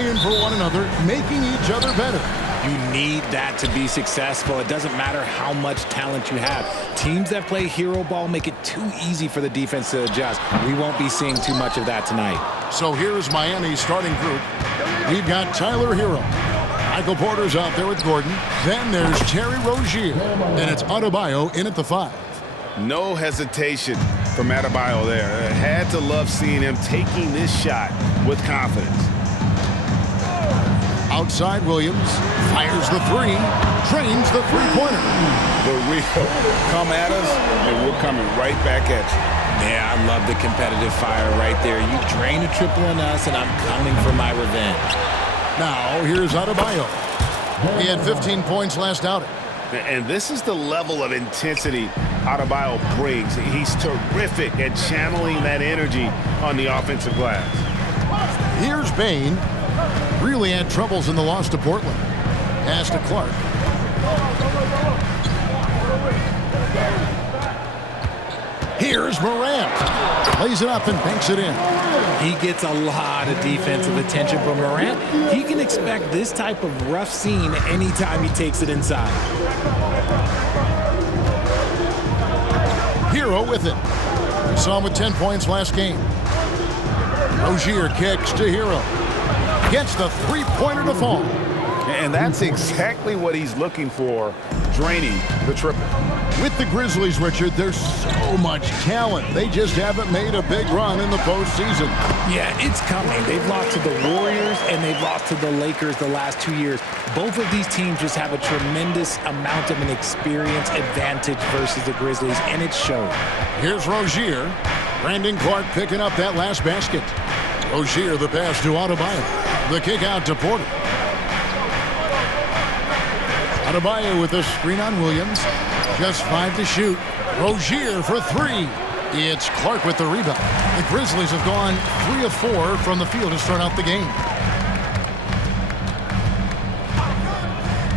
playing for one another, making each other better. You need that to be successful. It doesn't matter how much talent you have. Teams that play hero ball make it too easy for the defense to adjust. We won't be seeing too much of that tonight. So here's Miami's starting group. We've got Tyler Hero. Michael Porter's out there with Gordon. Then there's Terry Rozier. And it's Adebayo in at the 5. No hesitation from Adebayo there. I had to love seeing him taking this shot with confidence. Outside Williams, fires the 3, trains the three-pointer. The real come at us, and we're coming right back at you. Yeah, I love the competitive fire right there. You drain a triple on us, and I'm coming for my revenge. Now, here's Adebayo. He had 15 points last outing. And this is the level of intensity Adebayo brings. He's terrific at channeling that energy on the offensive glass. Here's Bain. Really had troubles in the loss to Portland. Pass to Clark. Here's Morant. Plays it up and banks it in. He gets a lot of defensive attention from Morant. He can expect this type of rough scene anytime he takes it inside. Hero with it. We saw him with 10 points last game. Rozier kicks to Hero. Gets the three-pointer to fall. And that's exactly what he's looking for, draining the triple. With the Grizzlies, Richard, there's so much talent. They just haven't made a big run in the postseason. Yeah, it's coming. They've lost to the Warriors and they've lost to the Lakers the last 2 years. Both of these teams just have a tremendous amount of an experience advantage versus the Grizzlies, and it showed. Here's Rozier. Brandon Clark picking up that last basket. Rozier, the pass to Adebayo. The kick out to Porter. Adebayo with a screen on Williams. Just 5 to shoot. Rozier for 3. It's Clark with the rebound. The Grizzlies have gone 3 of 4 from the field to start out the game.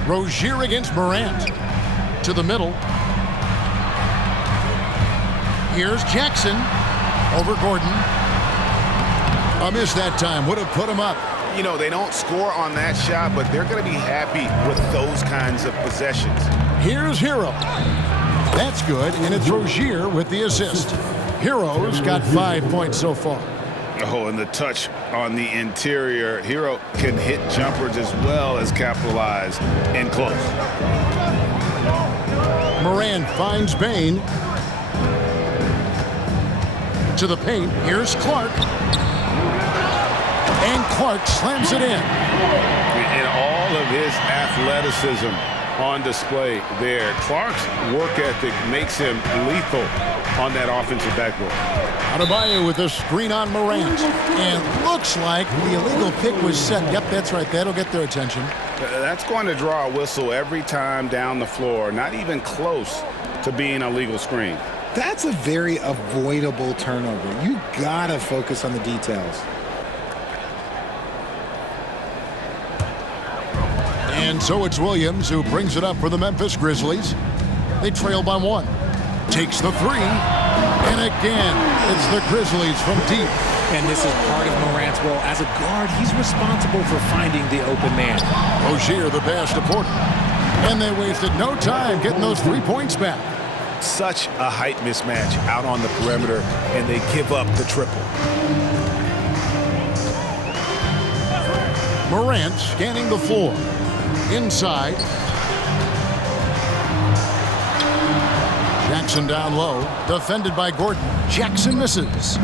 Rozier against Morant. To the middle. Here's Jackson over Gordon. A miss that time. Would have put him up. You know, they don't score on that shot, but they're going to be happy with those kinds of possessions. Here's Hero. That's good, and it's Rozier with the assist. Hero's got 5 points so far. Oh, and the touch on the interior. Hero can hit jumpers as well as capitalize in close. Morant finds Bain. To the paint. Here's Clark. And Clark slams it in. And all of his athleticism on display there. Clark's work ethic makes him lethal on that offensive backboard. Adebayo with a screen on Morant. And looks like the illegal pick was set. Yep, that's right. That'll get their attention. That's going to draw a whistle every time down the floor. Not even close to being a legal screen. That's a very avoidable turnover. You gotta focus on the details. And so it's Williams who brings it up for the Memphis Grizzlies. They trail by 1. Takes the 3. And again, it's the Grizzlies from deep. And this is part of Morant's role. As a guard, he's responsible for finding the open man. Rozier, the pass to Porter. And they wasted no time getting those 3 points back. Such a height mismatch out on the perimeter, and they give up the triple. Morant scanning the floor. Inside. Jackson down low. Defended by Gordon. Jackson misses.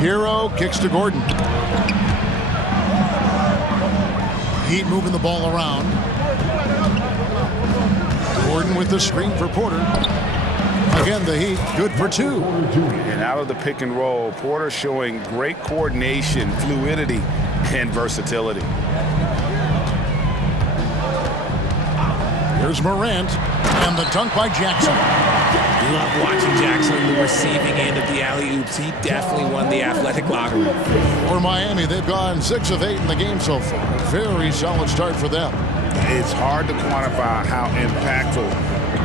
Hero kicks to Gordon. Heat moving the ball around. Gordon with the screen for Porter. Again, the Heat good for 2. And out of the pick and roll, Porter showing great coordination, fluidity, and versatility. Here's Morant, and the dunk by Jackson. Love watching Jackson in the receiving end of the alley-oops. He definitely won the athletic locker room. For Miami, they've gone 6 of 8 in the game so far. Very solid start for them. It's hard to quantify how impactful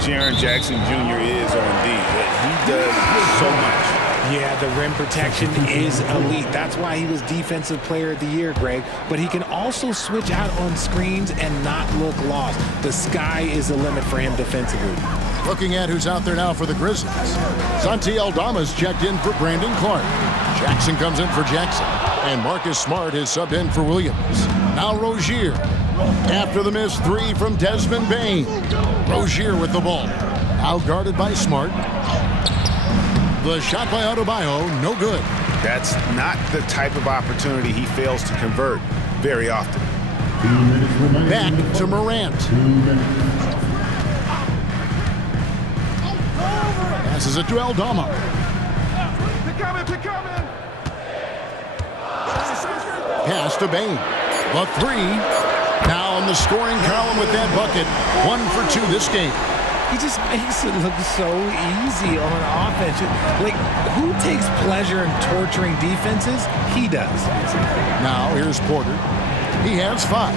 Jaren Jackson Jr. is on D. He does so much. Yeah, the rim protection is elite. That's why he was Defensive Player of the Year, Greg. But he can also switch out on screens and not look lost. The sky is the limit for him defensively. Looking at who's out there now for the Grizzlies. Santi Aldama's checked in for Brandon Clark. Jackson comes in for Jackson. And Marcus Smart is subbed in for Williams. Now Rozier. After the missed three from Desmond Bane. Rozier with the ball. Now guarded by Smart. The shot by Adebayo, no good. That's not the type of opportunity he fails to convert very often. Back to Morant. Passes it to Aldama. Pass to Bane. The three. Now in the scoring column with that bucket. 1 for 2 this game. He just makes it look so easy on offense. Like, who takes pleasure in torturing defenses? He does. Now here's Porter. He has 5.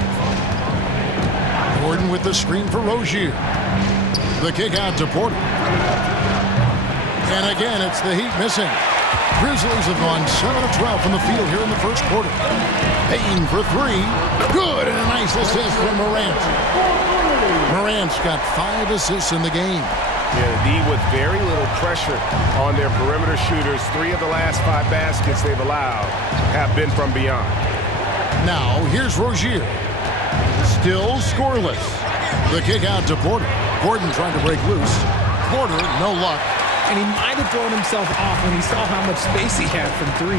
Gordon with the screen for Rozier. The kick out to Porter. And again, it's the Heat missing. Grizzlies have gone 7 of 12 from the field here in the first quarter. Payne for 3. Good, and a nice assist from Morant. Morant's got 5 assists in the game. Yeah, the D with very little pressure on their perimeter shooters. 3 of the last 5 baskets they've allowed have been from beyond. Now, here's Rozier. Still scoreless. The kick out to Porter. Gordon trying to break loose. Porter, no luck. And he might have thrown himself off when he saw how much space he had from 3.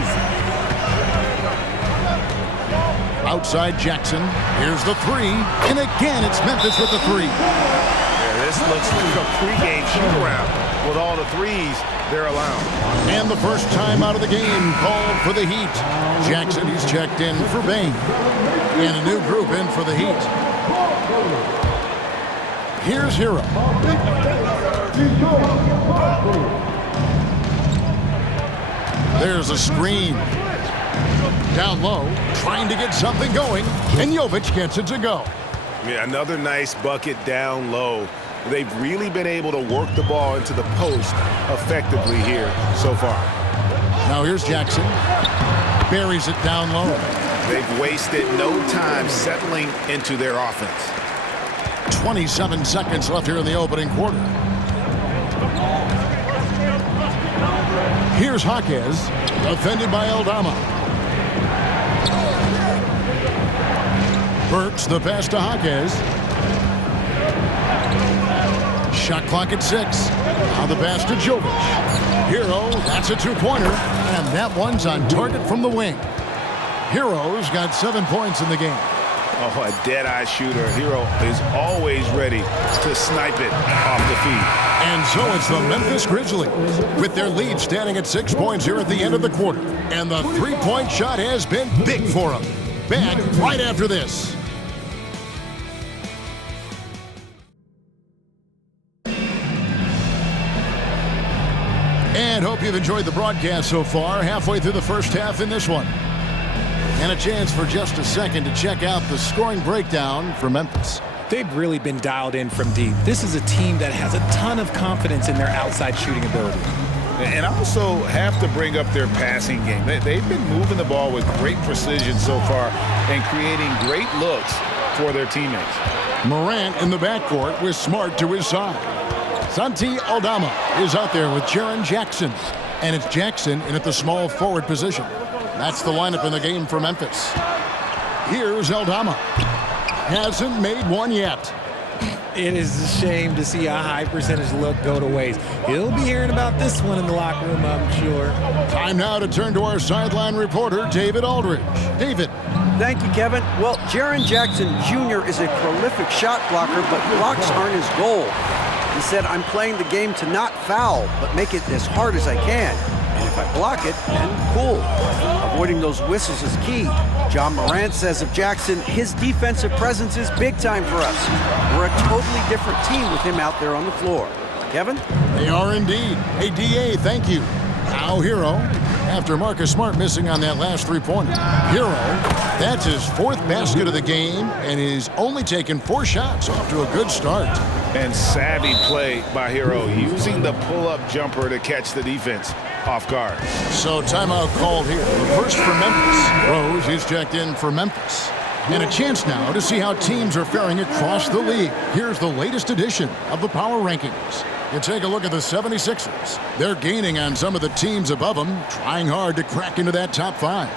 Outside Jackson. Here's the 3. And again, it's Memphis with the 3. Yeah, this looks like a pregame shoot-around with all the 3s they're allowing. And the first time out of the game called for the Heat. Jackson, he's checked in for Bane. And a new group in for the Heat. Here's Hero. There's a screen. Down low, trying to get something going, and Jovic gets it to go. Yeah, another nice bucket down low. They've really been able to work the ball into the post effectively here so far. Now here's Jackson. Buries it down low. They've wasted no time settling into their offense. 27 seconds left here in the opening quarter. Here's Jaquez, defended by Aldama. Burks, the pass to Jaquez. Shot clock at 6. Now the pass to Jovic. Hero, that's a 2-pointer, and that one's on target from the wing. Hero's got 7 points in the game. Oh, a dead-eye shooter. Hero is always ready to snipe it off the feet. And so it's the Memphis Grizzlies with their lead standing at 6 points here at the end of the quarter. And the 3-point shot has been big for them. Back right after this. And hope you've enjoyed the broadcast so far. Halfway through the first half in this one. And a chance for just a second to check out the scoring breakdown for Memphis. They've really been dialed in from deep. This is a team that has a ton of confidence in their outside shooting ability. And also have to bring up their passing game. They've been moving the ball with great precision so far and creating great looks for their teammates. Morant in the backcourt with Smart to his side. Santi Aldama is out there with Jaren Jackson. And it's Jackson in at the small forward position. That's the lineup in the game for Memphis. Here's Aldama. Hasn't made one yet. It is a shame to see a high percentage look go to waste. He'll be hearing about this one in the locker room, I'm sure. Time now to turn to our sideline reporter, David Aldridge. David. Thank you, Kevin. Well, Jaren Jackson Jr. is a prolific shot blocker, but blocks aren't his goal. He said, I'm playing the game to not foul, but make it as hard as I can. And if I block it, then cool. Avoiding those whistles is key. John Morant says of Jackson, his defensive presence is big time for us. We're a totally different team with him out there on the floor. Kevin? They are indeed. Hey, DA, thank you. Now Hero, after Marcus Smart missing on that last 3-pointer. Hero That's his 4th basket of the game, and he's only taken 4 shots. Off to a good start. And savvy play by Hero, using the pull-up jumper to catch the defense off guard. So timeout called here. The first for Memphis. Rose is checked in for Memphis. And a chance now to see how teams are faring across the league. Here's the latest edition of the Power Rankings. You take a look at the 76ers. They're gaining on some of the teams above them, trying hard to crack into that top 5.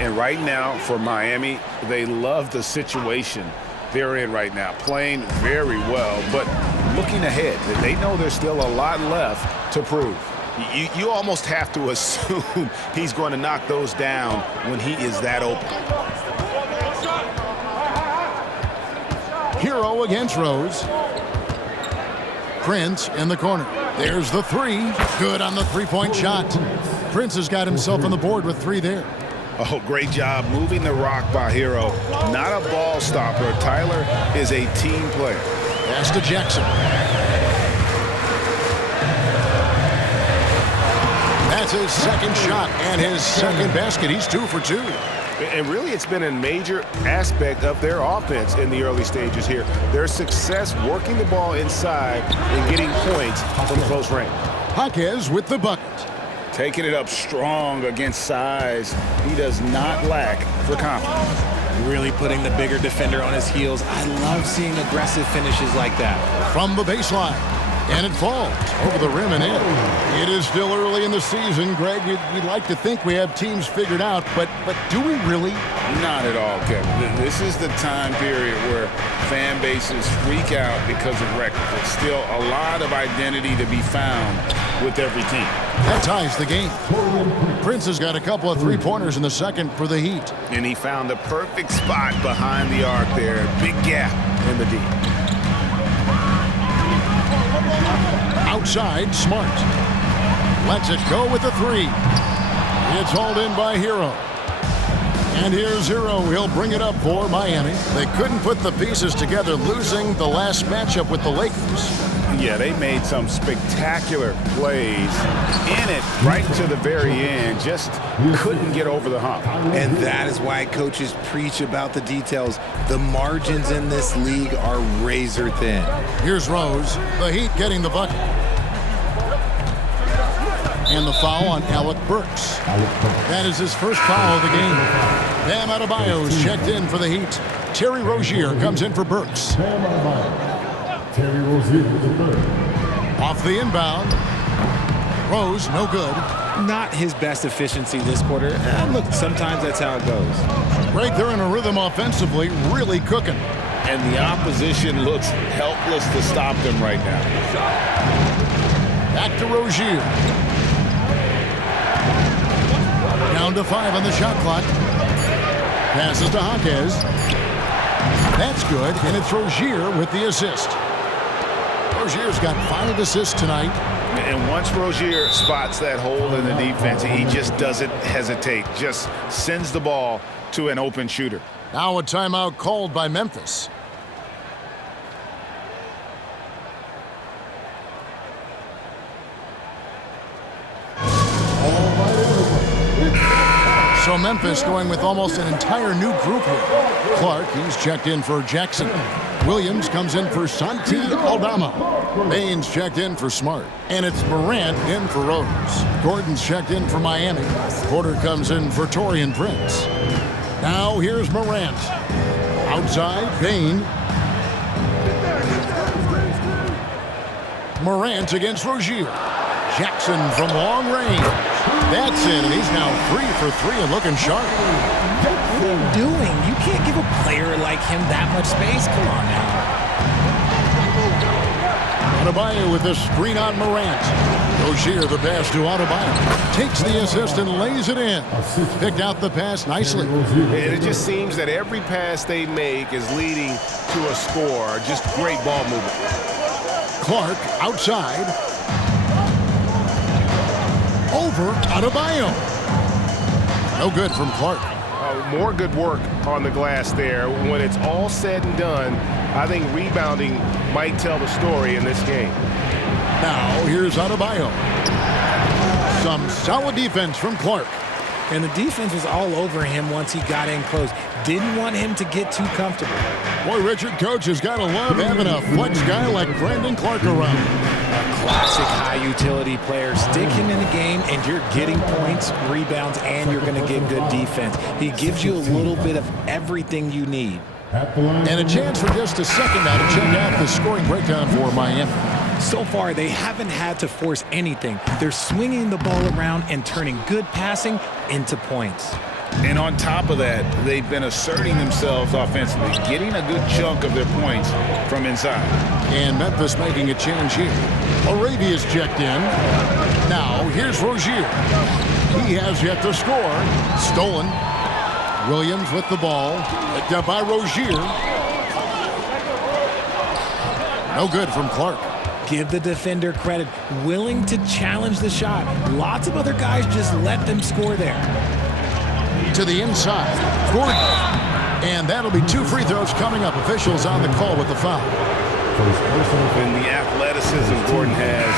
And right now for Miami, they love the situation they're in right now, playing very well, but looking ahead, they know there's still a lot left to prove. You almost have to assume he's going to knock those down when he is that open. Hero against Rose. Prince in the corner. There's the 3. Good on the 3-point shot. Prince has got himself on the board with 3 there. Oh, great job moving the rock by Hero. Not a ball stopper. Tyler is a team player. Pass to Jackson. That's his 2nd shot and his 2nd basket. He's 2 for 2. And really, it's been a major aspect of their offense in the early stages here. Their success working the ball inside and getting points from close range. Jaquez with the bucket. Taking it up strong against size. He does not lack for confidence. Really putting the bigger defender on his heels. I love seeing aggressive finishes like that. From the baseline. And it falls over the rim and in. It is still early in the season, Greg. We'd like to think we have teams figured out, but do we really? Not at all, Kevin. This is the time period where fan bases freak out because of records. There's still a lot of identity to be found with every team. That ties the game. Prince has got a couple of 3-pointers in the 2nd for the Heat. And he found the perfect spot behind the arc there. Big gap in the D. Outside, Smart. Lets it go with the 3. It's hauled in by Hero. And here's Hero. He'll bring it up for Miami. They couldn't put the pieces together, losing the last matchup with the Lakers. Yeah, they made some spectacular plays in it right to the very end. Just couldn't get over the hump. And that is why coaches preach about the details. The margins in this league are razor thin. Here's Rose. The Heat getting the bucket. And the foul on Alec Burks. That is his first foul of the game. Bam Adebayo's checked in for the Heat. Terry Rozier comes in for Burks. Terry Rozier with the third. Off the inbound. Rose, no good. Not his best efficiency this quarter. Look, sometimes that's how it goes. Greg, they're in a rhythm offensively, really cooking. And the opposition looks helpless to stop them right now. Back to Rozier. Down to 5 on the shot clock. Passes to Jaquez. That's good, and it's Rozier with the assist. Rozier's got 5 assists tonight. And once Rozier spots that hole in the defense, he just doesn't hesitate. Just sends the ball to an open shooter. Now a timeout called by Memphis. So Memphis going with almost an entire new group here. Clark, he's checked in for Jackson. Williams comes in for Santi Aldama. Baines checked in for Smart. And it's Morant in for Rose. Gordon's checked in for Miami. Porter comes in for Taurean Prince. Now here's Morant. Outside, Bain. Morant against Rozier. Jackson from long range. That's it, and he's now 3 for 3 and looking sharp. What are you doing? You can't give a player like him that much space. Come on now. Adebayo with the screen on Morant. Rozier the pass to Adebayo. Takes the assist and lays it in. Picked out the pass nicely. And it just seems that every pass they make is leading to a score. Just great ball movement. Clark outside. Over Adebayo. No good from Clark. More good work on the glass there. When it's all said and done, I think rebounding might tell the story in this game. Now here's Adebayo. Some solid defense from Clark. And the defense was all over him once he got in close. Didn't want him to get too comfortable. Boy, Richard, coach has got to love having a flex guy like Brandon Clark around. A classic high-utility player. Stick him in the game, and you're getting points, rebounds, and you're going to get good defense. He gives you a little bit of everything you need. And a chance for just a second now to check out the scoring breakdown for Miami. So far, they haven't had to force anything. They're swinging the ball around and turning good passing into points. And on top of that, they've been asserting themselves offensively, getting a good chunk of their points from inside. And Memphis making a change here. Arabia's checked in. Now, here's Rozier. He has yet to score. Stolen. Williams with the ball. Picked up by Rozier. No good from Clark. Give the defender credit. Willing to challenge the shot. Lots of other guys just let them score there. To the inside. Gordon. And that'll be 2 free throws coming up. Officials on the call with the foul. And the athleticism Gordon has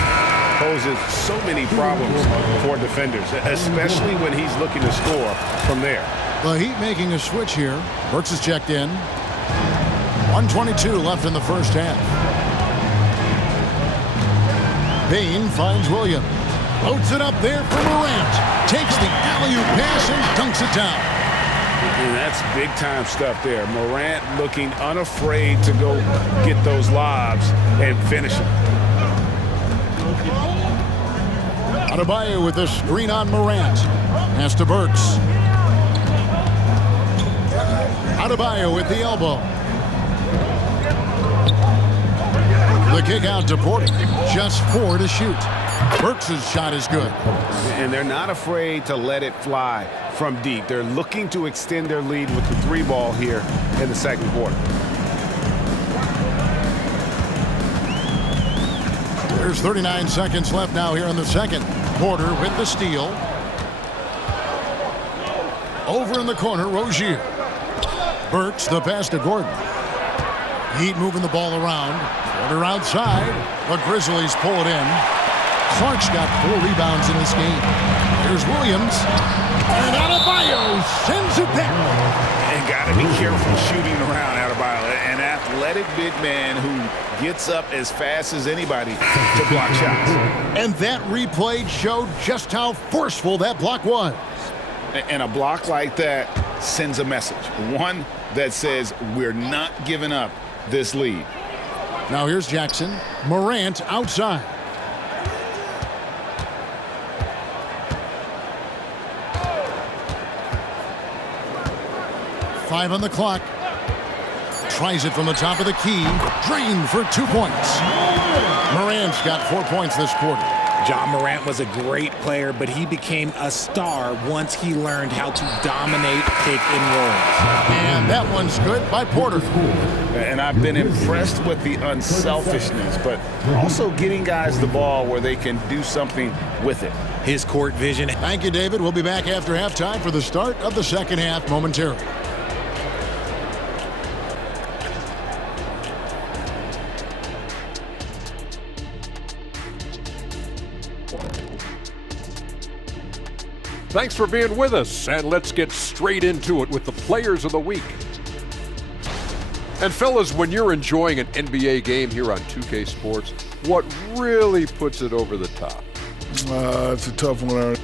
poses so many problems for defenders, especially when he's looking to score from there. The Heat making a switch here. Burks is checked in. 1:22 left in the first half. Bain finds Williams. Loads it up there for Morant. Takes the alley-oop pass and dunks it down. And that's big-time stuff there. Morant looking unafraid to go get those lobs and finish them. Adebayo with a screen on Morant. Pass to Burks. Adebayo with the elbow. The kick out to Porter. Just 4 to shoot. Burks' shot is good. And they're not afraid to let it fly from deep. They're looking to extend their lead with the 3 ball here in the second quarter. There's 39 seconds left now here in the second. Porter with the steal. Over in the corner, Rozier. Burks, the pass to Gordon. Heat moving the ball around. Porter outside. The Grizzlies pull it in. Clark's got 4 rebounds in this game. Here's Williams. And Adebayo sends it back. And got to be careful shooting around Adebayo. An athletic big man who gets up as fast as anybody to block shots. And that replay showed just how forceful that block was. And a block like that sends a message. One that says we're not giving up this lead. Now here's Jackson. Morant outside. Five on the clock. Tries it from the top of the key. Drained for 2 points. Morant's got 4 points this quarter. John Morant was a great player, but he became a star once he learned how to dominate pick and rolls. And that one's good by Porter. And I've been impressed with the unselfishness, but also getting guys the ball where they can do something with it. His court vision. Thank you, David. We'll be back after halftime for the start of the second half momentarily. Thanks for being with us, and let's get straight into it with the Players of the Week. And fellas, when you're enjoying an NBA game here on 2K Sports, what really puts it over the top? It's a tough one.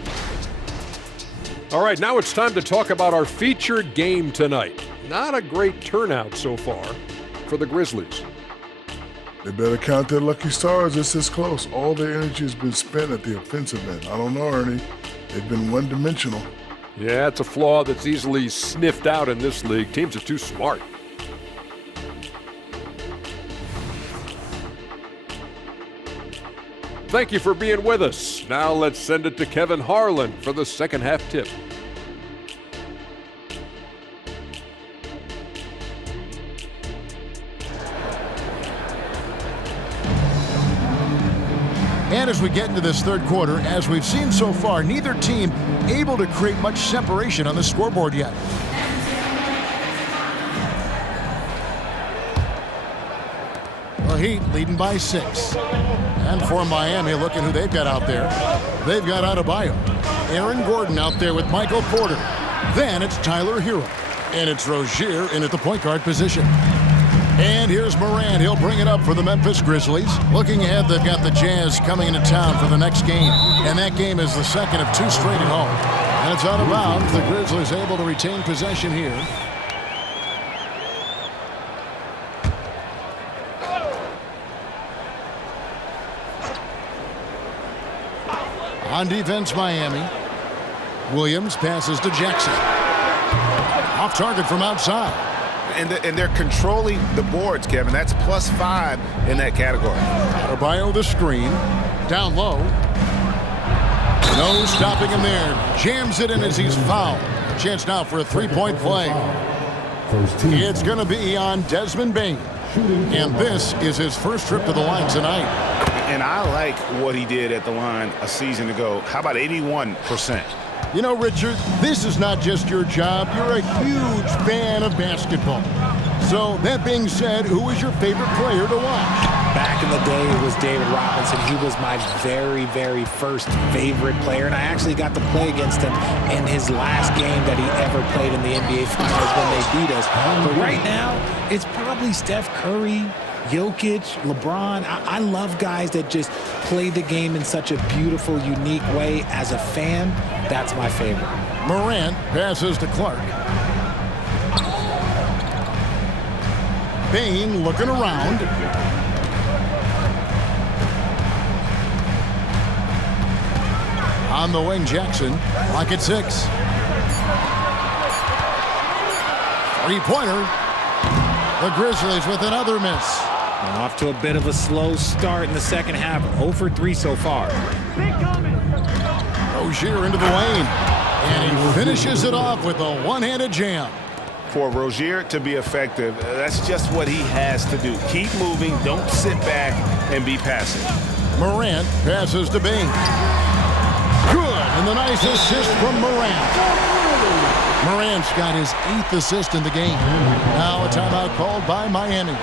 All right, now it's time to talk about our featured game tonight. Not a great turnout so far for the Grizzlies. They better count their lucky stars. It's this close. All their energy has been spent at the offensive end. I don't know, Ernie. They've been one-dimensional. Yeah, it's a flaw that's easily sniffed out in this league. Teams are too smart. Thank you for being with us. Now let's send it to Kevin Harlan for the second half tip. And as we get into this third quarter, as we've seen so far, neither team able to create much separation on the scoreboard yet. The Heat leading by 6. And for Miami, look at who they've got out there. They've got Adebayo. Aaron Gordon out there with Michael Porter. Then it's Tyler Hero. And it's Rozier in at the point guard position. And here's Morant. He'll bring it up for the Memphis Grizzlies. Looking ahead, they've got the Jazz coming into town for the next game. And that game is the second of 2 straight at home. And it's out of bounds. The Grizzlies able to retain possession here. On defense, Miami. Williams passes to Jackson. Off target from outside. And they're controlling the boards, Kevin. That's +5 in that category. Adebayo the screen. Down low. No stopping him there. Jams it in as he's fouled. Chance now for a 3-point play. It's going to be on Desmond Bane. And this is his first trip to the line tonight. And I like what he did at the line a season ago. How about 81%? You know, Richard, this is not just your job. You're a huge fan of basketball. So, that being said, who is your favorite player to watch? Back in the day, it was David Robinson. He was my very, very first favorite player, and I actually got to play against him in his last game that he ever played in the NBA Finals when they beat us. But right now, it's probably Steph Curry, Jokic, LeBron. I love guys that just play the game in such a beautiful, unique way. As a fan, that's my favorite. Morant passes to Clark. Bane looking around. On the wing, Jackson. Clock at 6. 3-pointer. The Grizzlies with another miss. Off to a bit of a slow start in the second half. 0 for 3 so far. Rozier into the lane. And he finishes it off with a one-handed jam. For Rozier to be effective, that's just what he has to do. Keep moving, don't sit back and be passive. Morant passes to Bane. Good, and the nice assist from Morant. Morant's got his 8th assist in the game. Now a timeout called by Miami.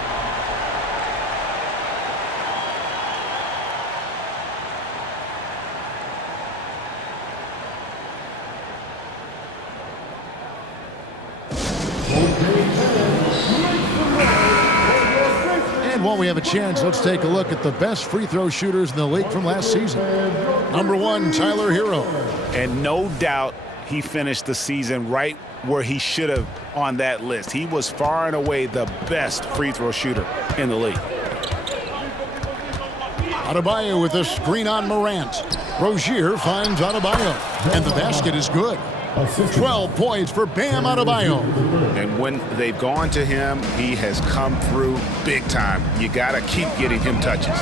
And while we have a chance, let's take a look at the best free throw shooters in the league from last season. Number 1, Tyler Hero. And no doubt he finished the season right where he should have on that list. He was far and away the best free throw shooter in the league. Adebayo with a screen on Morant. Rozier finds Adebayo. And the basket is good. 12 points for Bam Adebayo. And when they've gone to him, he has come through big time. You got to keep getting him touches.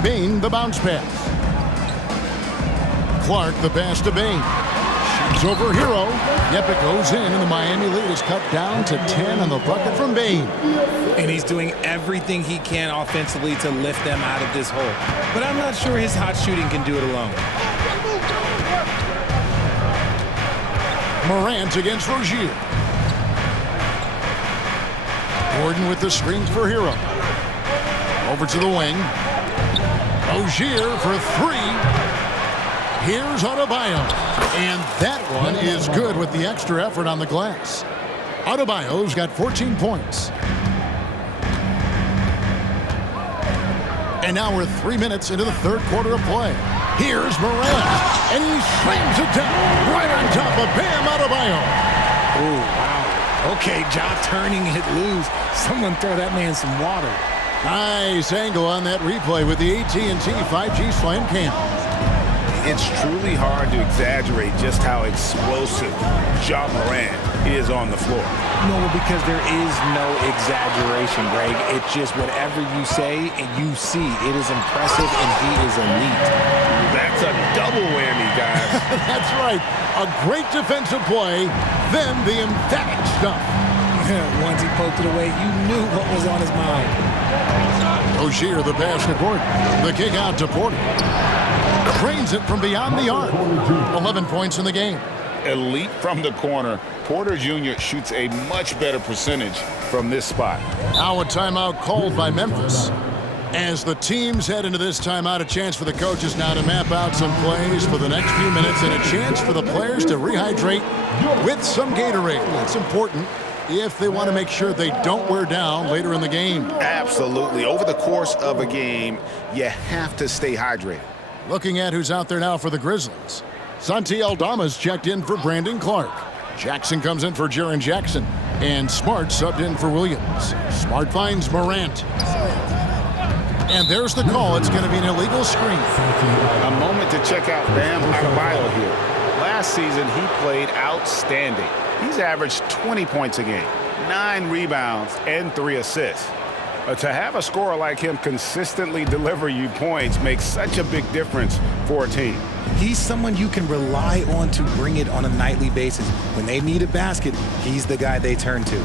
Bane, the bounce pass. Clark, the pass to Bane. Shoots over Hero. Yep, it goes in, and the Miami lead is cut down to 10 on the bucket from Bane. And he's doing everything he can offensively to lift them out of this hole. But I'm not sure his hot shooting can do it alone. Morant against Rozier. Gordon with the screen for Hero. Over to the wing. Rozier for 3. Here's Adebayo. And that one is good with the extra effort on the glass. Adebayo's got 14 points. And now we're 3 minutes into the third quarter of play. Here's Morant, and he slams it down right on top of Bam Adebayo. Oh, wow. Okay, Ja turning it loose. Someone throw that man some water. Nice angle on that replay with the AT&T 5G Slam Cam. It's truly hard to exaggerate just how explosive Ja Morant is on the floor. No, because there is no exaggeration, Greg. It's just whatever you say and you see. It is impressive, and he is elite. That's a double whammy, guys. That's right. A great defensive play, then the emphatic stuff. Once he poked it away, you knew what was on his mind. Rozier, the pass to Gordon. The kick out to Porter. Drains it from beyond the arc. 11 points in the game. Elite from the corner. Porter Jr. shoots a much better percentage from this spot. Now a timeout called by Memphis. As the teams head into this timeout, a chance for the coaches now to map out some plays for the next few minutes and a chance for the players to rehydrate with some Gatorade. That's important if they want to make sure they don't wear down later in the game. Absolutely. Over the course of a game, you have to stay hydrated. Looking at who's out there now for the Grizzlies. Santi Aldama's checked in for Brandon Clark. Jackson comes in for Jaren Jackson. And Smart subbed in for Williams. Smart finds Morant. And there's the call. It's going to be an illegal screen. A moment to check out Bam Adebayo here. Last season, he played outstanding. He's averaged 20 points a game, 9 rebounds, and 3 assists. To have a scorer like him consistently deliver you points makes such a big difference for a team. He's someone you can rely on to bring it on a nightly basis. When they need a basket, he's the guy they turn to.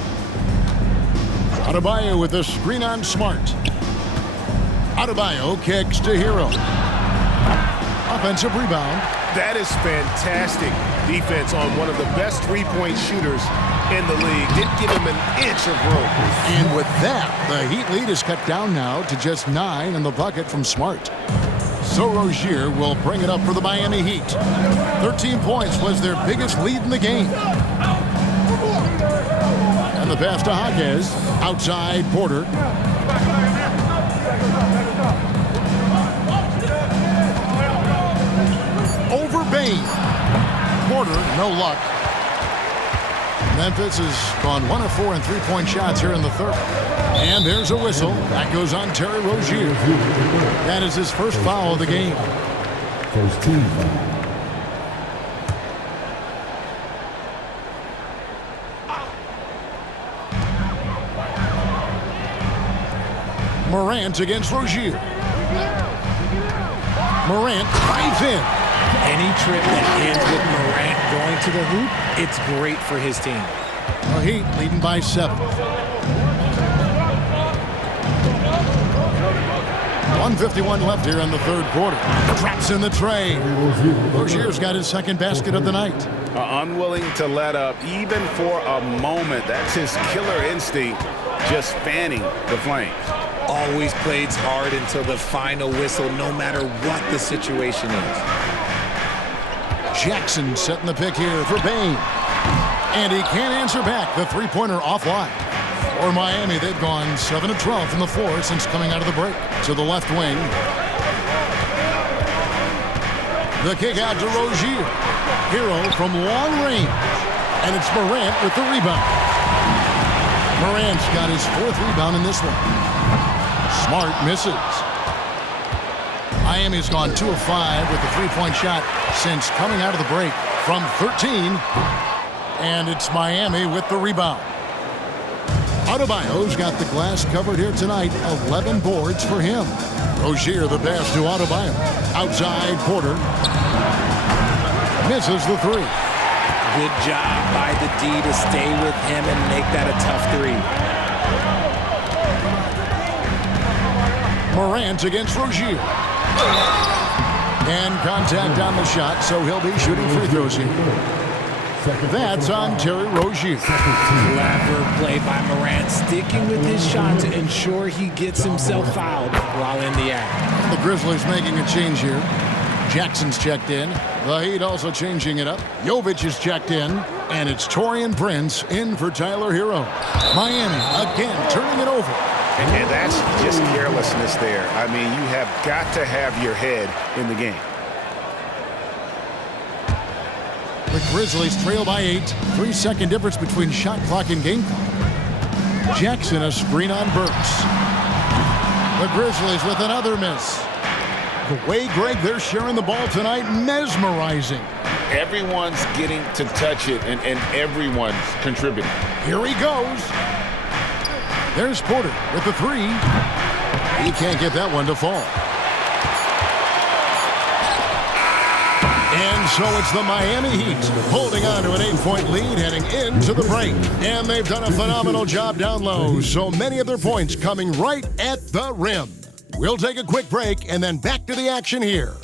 Adebayo with a screen on Smart. Adebayo kicks to Hero. Offensive rebound. That is fantastic defense on one of the best three-point shooters in the league. Didn't give him an inch of room. And with that, the Heat lead is cut down now to just 9 in the bucket from Smart. So Rozier will bring it up for the Miami Heat. 13 points was their biggest lead in the game. And the pass to Jaquez. Outside Porter. Over Bain. Porter, no luck. Memphis has gone 1 of 4 in three-point shots here in the third. And there's a whistle. That goes on Terry Rozier. That is his first foul of the game. First team foul. Morant against Rozier. Morant dives in. Any trip that ends with Morant going to the hoop, it's great for his team. The Heat leading by 7. 1:51 left here in the third quarter. Traps in the tray. Rozier's got his second basket of the night. Unwilling to let up even for a moment. That's his killer instinct, just fanning the flames. Always plays hard until the final whistle, no matter what the situation is. Jackson setting the pick here for Bain. And he can't answer back. The three-pointer offline. For Miami, they've gone 7 of 12 from the floor since coming out of the break. To the left wing. The kick out to Rozier. Hero from long range. And it's Morant with the rebound. Morant's got his 4th rebound in this one. Smart misses. Miami's gone 2 of 5 with the three-point shot since coming out of the break from 13. And it's Miami with the rebound. Adebayo's got the glass covered here tonight. 11 boards for him. Rozier the pass to Adebayo. Outside Porter. Misses the 3. Good job by the D to stay with him and make that a tough 3. Morant against Rozier. And contact on the shot, so he'll be shooting free throws here. That's on Terry Rozier. Clever play by Morant, sticking with his shot to ensure he gets himself fouled while in the act. The Grizzlies making a change here. Jackson's checked in. The Heat also changing it up. Jovic is checked in. And it's Taurean Prince in for Tyler Hero. Miami again turning it over. And that's just carelessness there. I mean, you have got to have your head in the game. The Grizzlies trail by 8. 3-second difference between shot clock and game clock. Jackson a screen on Burks. The Grizzlies with another miss. The way, Greg, they're sharing the ball tonight, mesmerizing. Everyone's getting to touch it, and everyone's contributing. Here he goes. There's Porter with the 3. He can't get that one to fall. And so it's the Miami Heat holding on to an 8-point lead heading into the break. And they've done a phenomenal job down low. So many of their points coming right at the rim. We'll take a quick break and then back to the action here.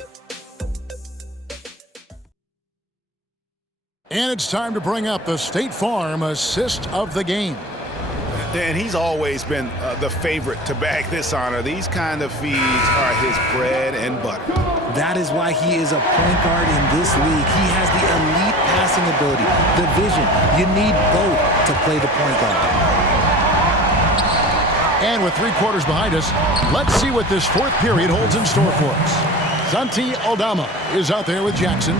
And it's time to bring up the State Farm assist of the game. And he's always been the favorite to bag this honor. These kind of feeds are his bread and butter. That is why he is a point guard in this league. He has the elite passing ability, the vision. You need both to play the point guard. And with 3 quarters behind us, let's see what this 4th period holds in store for us. Santi Aldama is out there with Jackson.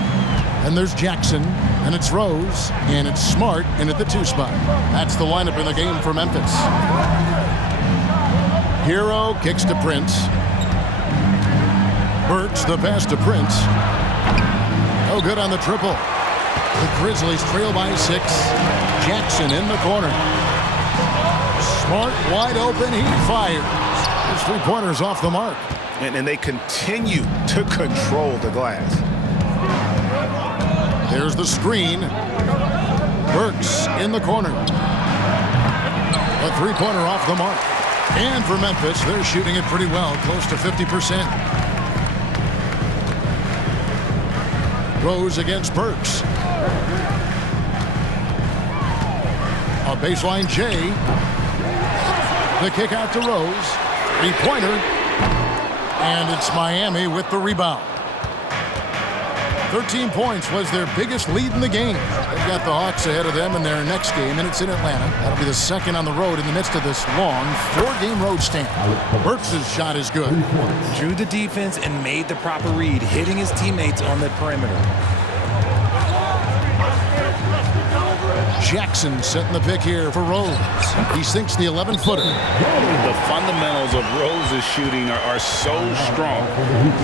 And there's Jackson, and it's Rose, and it's Smart in at the 2 spot. That's the lineup in the game for Memphis. Hero kicks to Prince. Burks the pass to Prince. Oh, good on the triple. The Grizzlies trail by 6. Jackson in the corner. Smart wide open, he fires. His 3-pointers off the mark. And they continue to control the glass. There's the screen. Burks in the corner. A 3-pointer off the mark. And for Memphis, they're shooting it pretty well, close to 50%. Rose against Burks. A baseline J. The kick out to Rose. 3-pointer. And it's Miami with the rebound. 13 points was their biggest lead in the game. They've got the Hawks ahead of them in their next game, and it's in Atlanta. That'll be the second on the road in the midst of this long 4-game road stand. Burks' shot is good. Drew the defense and made the proper read, hitting his teammates on the perimeter. Jackson setting the pick here for Rose. He sinks the 11-footer. The fundamentals of Rose's shooting are so strong.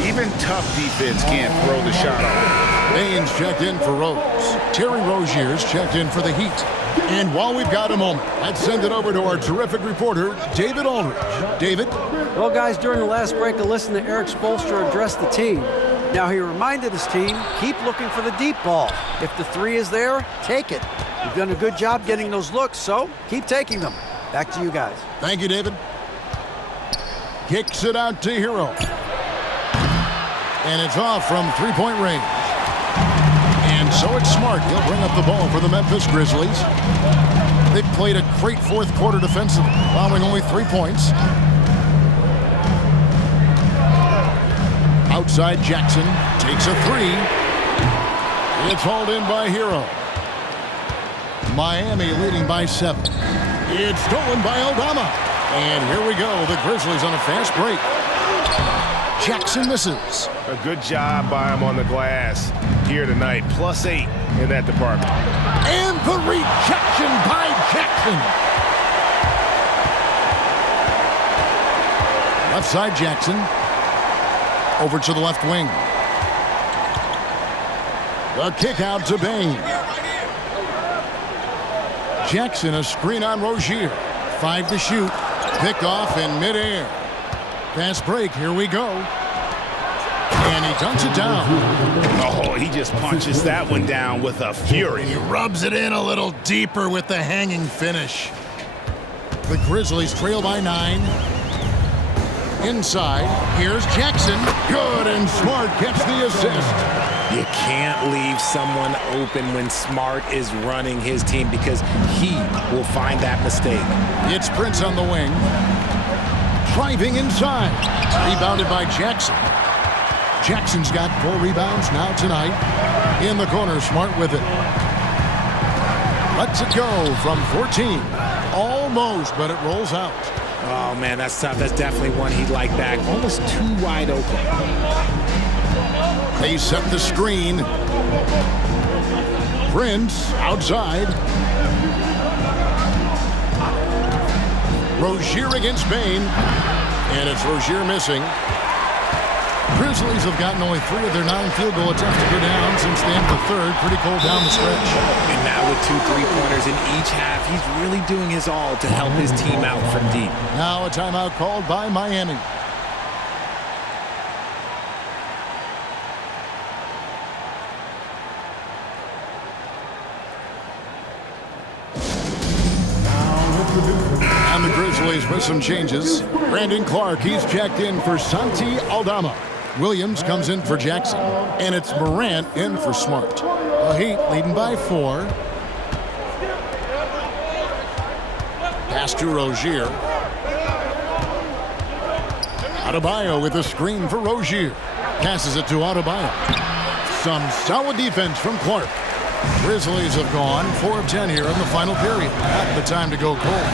Even tough defense can't throw the shot off. Baines checked in for Rose. Terry Rozier's checked in for the Heat. And while we've got a moment, let's send it over to our terrific reporter, David Aldridge. David? Well, guys, during the last break, I listened to Eric Spoelstra address the team. Now, he reminded his team, keep looking for the deep ball. If the 3 is there, take it. You've done a good job getting those looks, so keep taking them. Back to you guys. Thank you, David. Kicks it out to Hero. And it's off from 3-point range. And so it's Smart. He'll bring up the ball for the Memphis Grizzlies. They've played a great 4th quarter defensively, allowing only 3 points. Outside Jackson takes a 3. It's hauled in by Hero. Miami leading by 7. It's stolen by Aldama. And here we go. The Grizzlies on a fast break. Jackson misses. A good job by him on the glass here tonight. +8 in that department. And the rejection by Jackson. Left side Jackson. Over to the left wing. The kick out to Baines. Jackson, a screen on Rozier. 5 to shoot. Picked off in midair. Fast break. Here we go. And he dunks it down. Oh, he just punches that one down with a fury. He rubs it in a little deeper with the hanging finish. The Grizzlies trail by 9. Inside, here's Jackson. Good, and Smart gets the assist. You can't leave someone open when Smart is running his team because he will find that mistake. It's Prince on the wing. Driving inside. Rebounded by Jackson. Jackson's got 4 rebounds now tonight. In the corner, Smart with it. Lets it go from 14. Almost, but it rolls out. Oh, man, that's tough. That's definitely one he'd like back. Almost too wide open. They set the screen. Prince outside. Rozier against Bain. And it's Rozier missing. Grizzlies have gotten only 3 of their 9 field goal attempts to go down since the end of the 3rd. Pretty cold down the stretch. And now with 2 3-pointers in each half, he's really doing his all to help his team out from deep. Now a timeout called by Miami. And the Grizzlies with some changes. Brandon Clark, he's checked in for Santi Aldama. Williams comes in for Jackson. And it's Morant in for Smart. The Heat leading by 4. Pass to Rozier. Adebayo with a screen for Rozier. Passes it to Adebayo. Some solid defense from Clark. Grizzlies have gone 4 of 10 here in the final period. Not the time to go cold.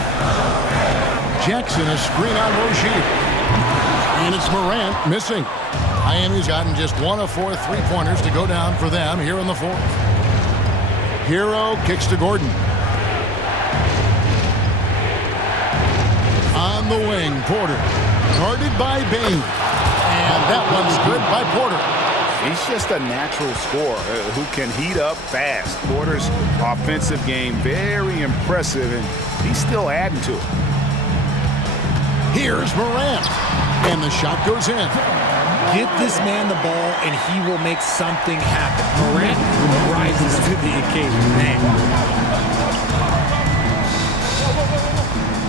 Jackson a screen on Rozier. And it's Morant missing. Miami's gotten just 1 of 4 3-pointers to go down for them here in the fourth. Hero kicks to Gordon. On the wing, Porter. Guarded by Bain. And that one's good by Porter. He's just a natural scorer who can heat up fast. Porter's offensive game very impressive, and he's still adding to it. Here's Morant. And the shot goes in. Give this man the ball, and he will make something happen. Morant rises to the occasion. Man.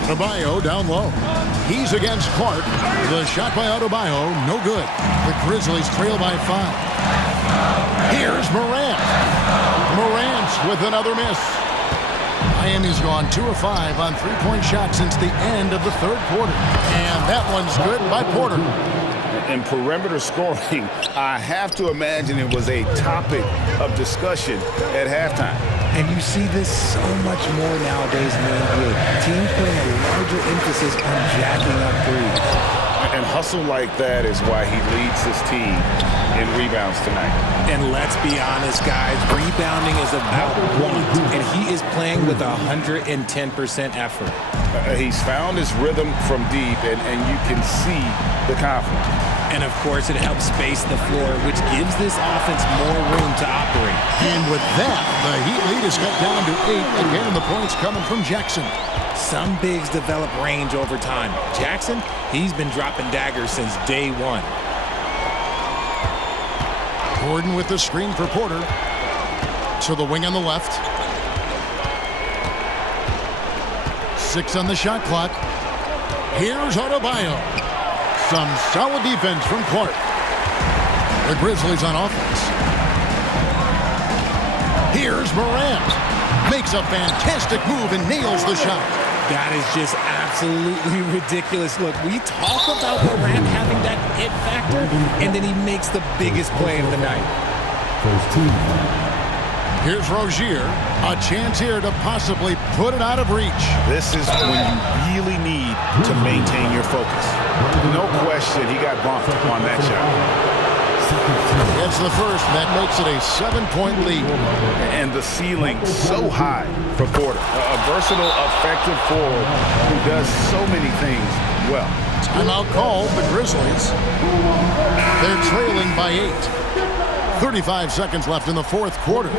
Adebayo down low. He's against Clark. The shot by Adebayo, no good. The Grizzlies trail by 5. Here's Morant. Morant with another miss. Miami's gone 2 of 5 on 3-point shots since the end of the third quarter. And that one's good by Porter. In perimeter scoring, I have to imagine it was a topic of discussion at halftime. And you see this so much more nowadays in the NBA. Teams putting a larger emphasis on jacking up threes. And hustle like that is why he leads his team in rebounds tonight. And let's be honest, guys, rebounding is about want, and he is playing with 110% effort. He's found his rhythm from deep, and you can see the confidence. And, of course, it helps space the floor, which gives this offense more room to operate. And with that, the Heat lead is cut down to 8. Again, the points coming from Jackson. Some bigs develop range over time. Jackson, he's been dropping daggers since day one. Gordon with the screen for Porter. To the wing on the left. 6 on the shot clock. Here's Adebayo. Some solid defense from Clark. The Grizzlies on offense. Here's Morant. Makes a fantastic move and nails the shot. That is just absolutely ridiculous. Look, we talk about Morant having that it factor, and then he makes the biggest play of the night. Here's Rozier. A chance here to possibly put it out of reach. This is when you really need to maintain your focus. No question, he got bumped on that shot. It's the first. That makes it a 7-point lead. And the ceiling so high for Porter. A versatile, effective forward who does so many things well. Timeout called, the Grizzlies. They're trailing by 8. 35 seconds left in the fourth quarter.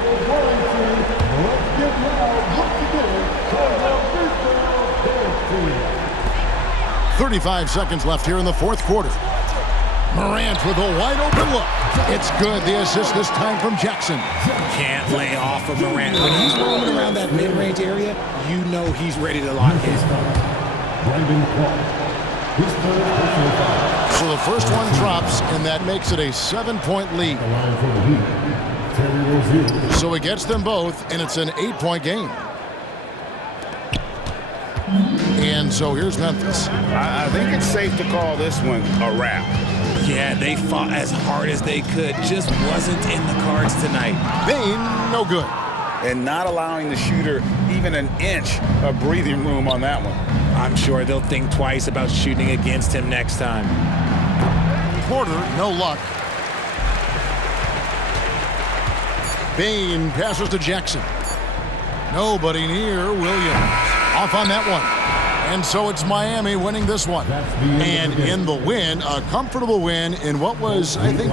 .35 seconds left here in the fourth quarter. Morant with a wide-open look. It's good. The assist this time from Jackson. Can't lay off of Morant. When he's roaming around that mid-range area, you know he's ready to lock in. So the first one drops, and that makes it a 7-point lead. So it gets them both, and it's an 8-point game. And so here's Memphis. I think it's safe to call this one a wrap. Yeah, they fought as hard as they could. Just wasn't in the cards tonight. Bain, no good. And not allowing the shooter even an inch of breathing room on that one. I'm sure they'll think twice about shooting against him next time. Porter, no luck. Bain passes to Jackson. Nobody near Williams. Off on that one. And so it's Miami winning this one. And in the win, a comfortable win in what was, I think,